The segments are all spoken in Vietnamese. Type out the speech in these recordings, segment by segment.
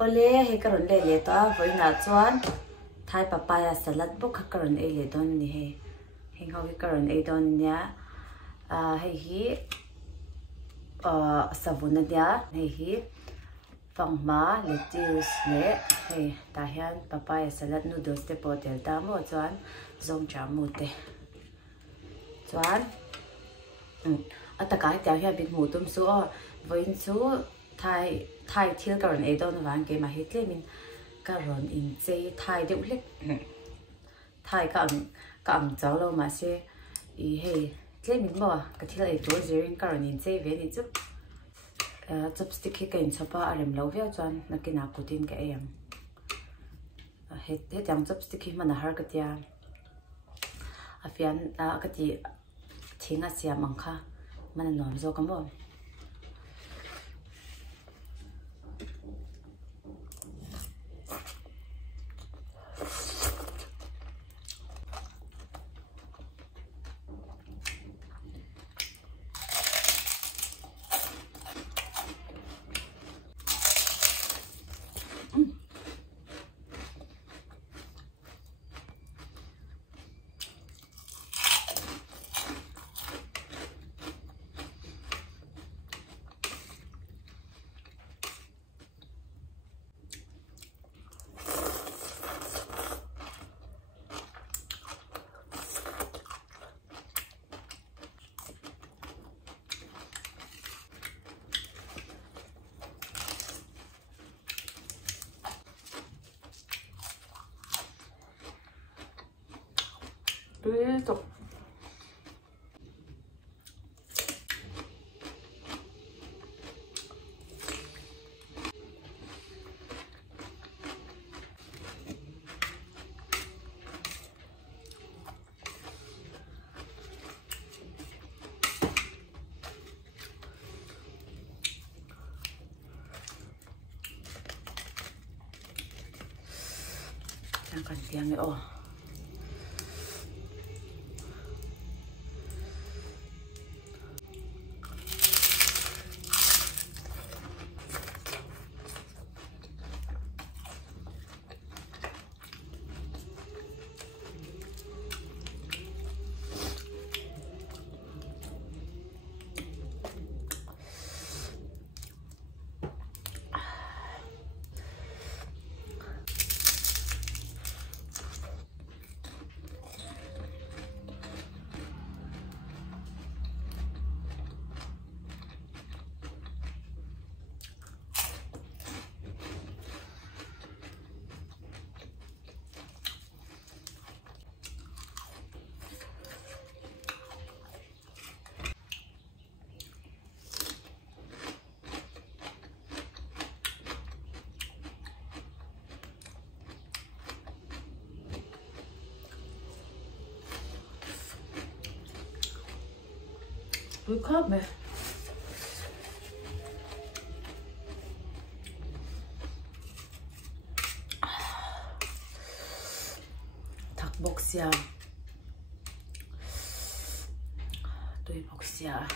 ole he karon le to voi na chuan thai papaya salad bo kha karon le don ni he heng ho karon don nia hei hi savuna dia hei hi fangma lettuce ne hei ta hian papaya salad noodles te potel ta mo chuan zong cha mu te chuan ataka ta hian big mu tum su voin chu thai thil karon don wang ke ma hitle min karon in che thai deuh hlek thai ka am chaw lo ma se I hei tle min mo ka thil to zirin karon in che ve ni chu chopstick hi kain chopa arem lo ve chuan nakina kutin ka em he tang chopstick hi mana har ka tia afian ka ti thinga siam angkha mana nom zo ka mo 계속 잠깐 미안해 Willkommen. Tak boxia. Doi boxia.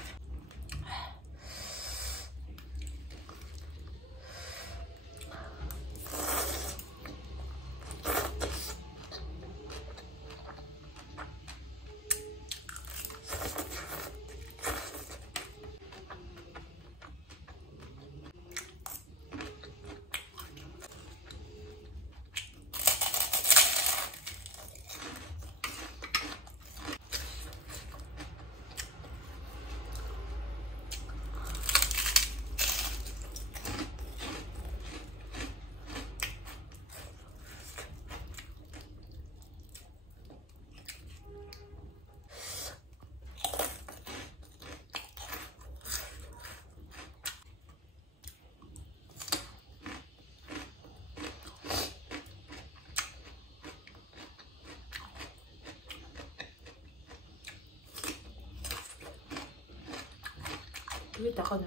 왜 나가는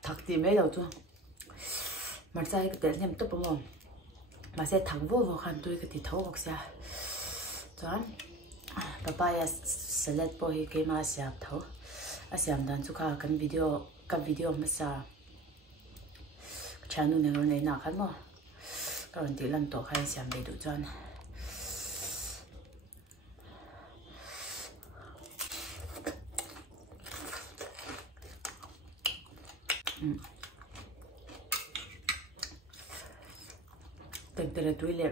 닭띠 매려도 말싸이 그때 nem 또 보면 맛에 당보고 한 또이 그때 더 먹자 전 papaya salad po hi cái mà xẹp thấu asiam dan chu kha kan video masa chanu ne ron nei na khan mo karon ti lan to khai siam be du chuan tere tuile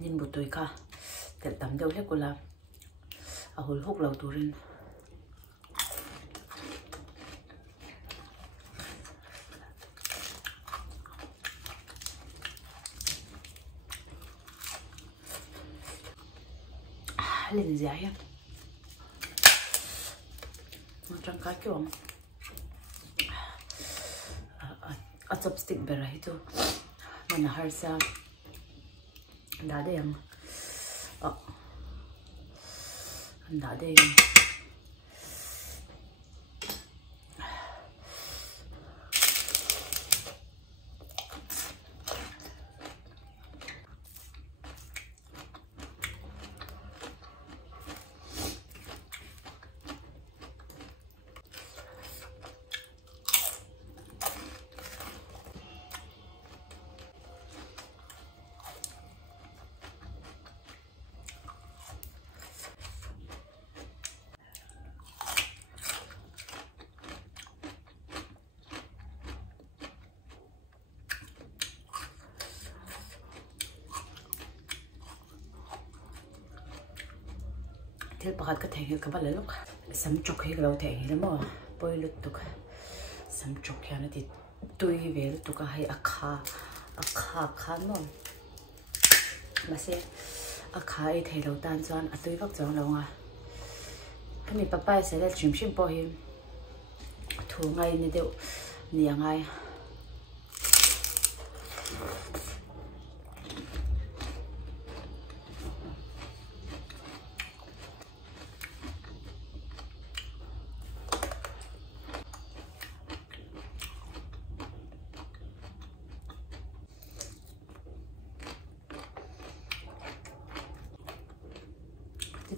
nin bu toi kha tel tam deuh hle kula ahul huk lo turin lên giá em một trang cá kiểu chopstick bera itu mana harsa nda ada yang nda ada yang tel pakat ka thengil ka bala lok sam chok hi lo thengil mo poilut tuk sam chok ya na ti tui vel tu ka hai akha khan mo mase akha ai thei lo tan chuan atui vak chang lo nga kami papa se le chim chim po hi thu ngai ni deu ni angai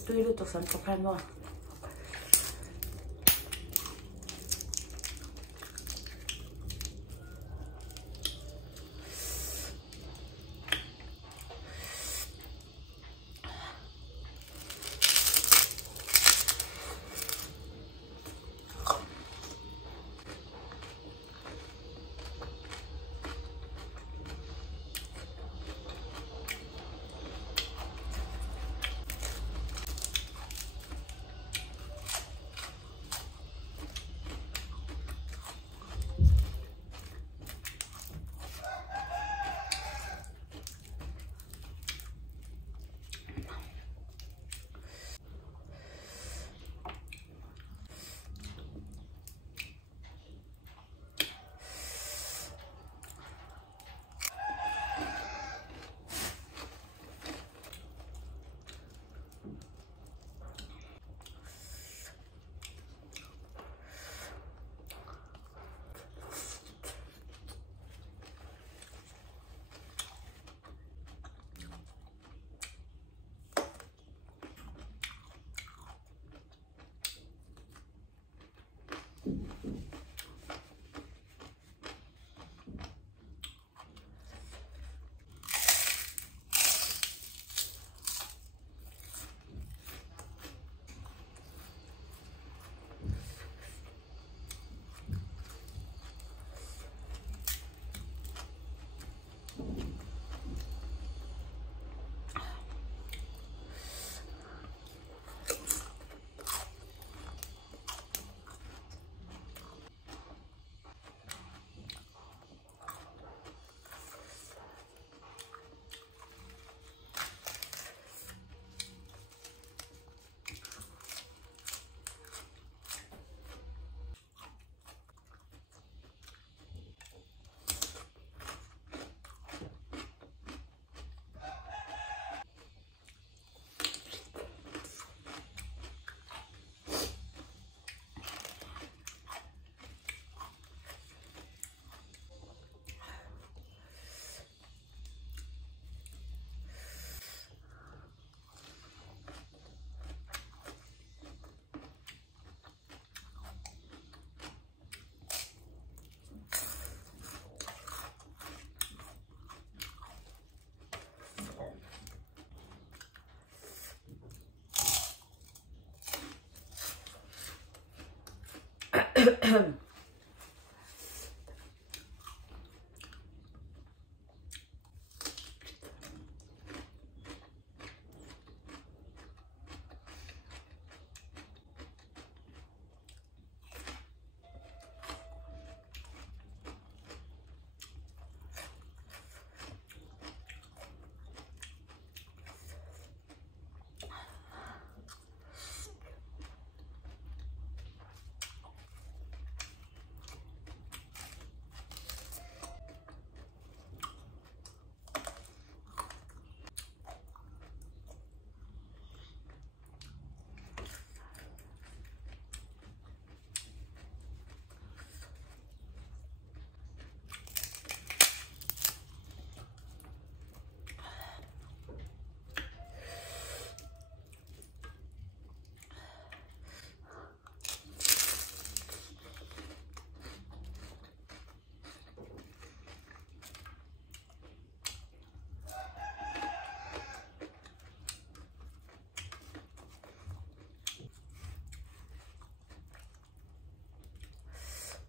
tui lu to sam chok han mo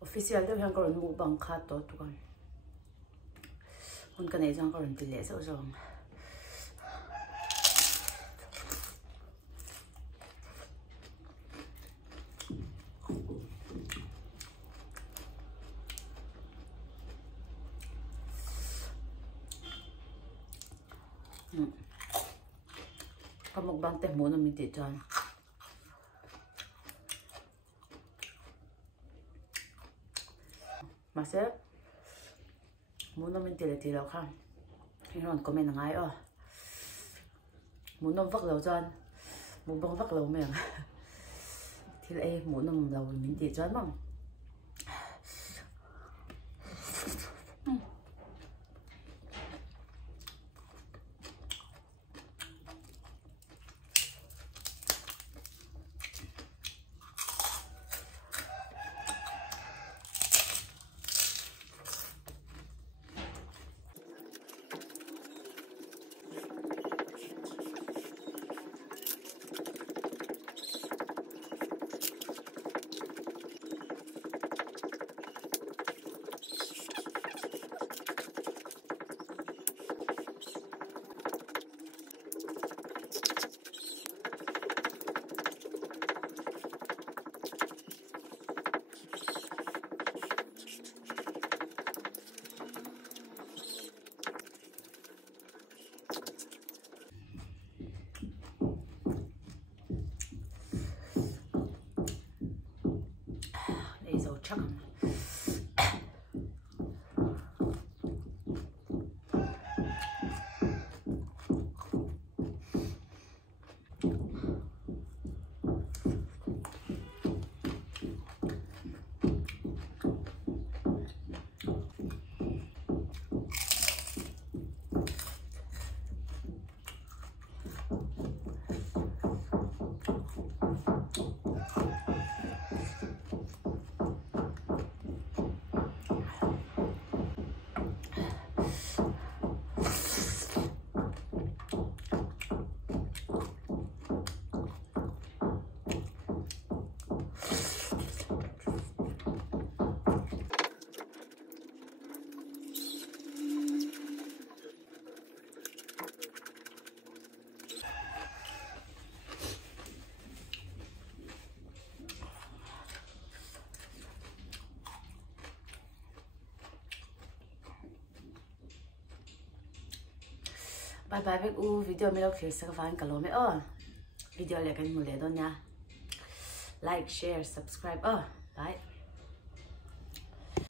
official đâu hàng còn mũ bằng khát tốt tụi con cái này rằng còn tỷ lệ sâu rộng có một bằng tem muốn là mình để cho mà sẽ muốn nó mình tiền là không thì còn có mình ngay muốn nó vắt lẩu cho ăn muốn bông vắt lẩu mình thì lại muốn nó lẩu mình tiền cho ăn mà chắc bye bye với video mình đọc sẽ phản cả lối mấy video lại cái mùa lễ đó nha like share subscribe bye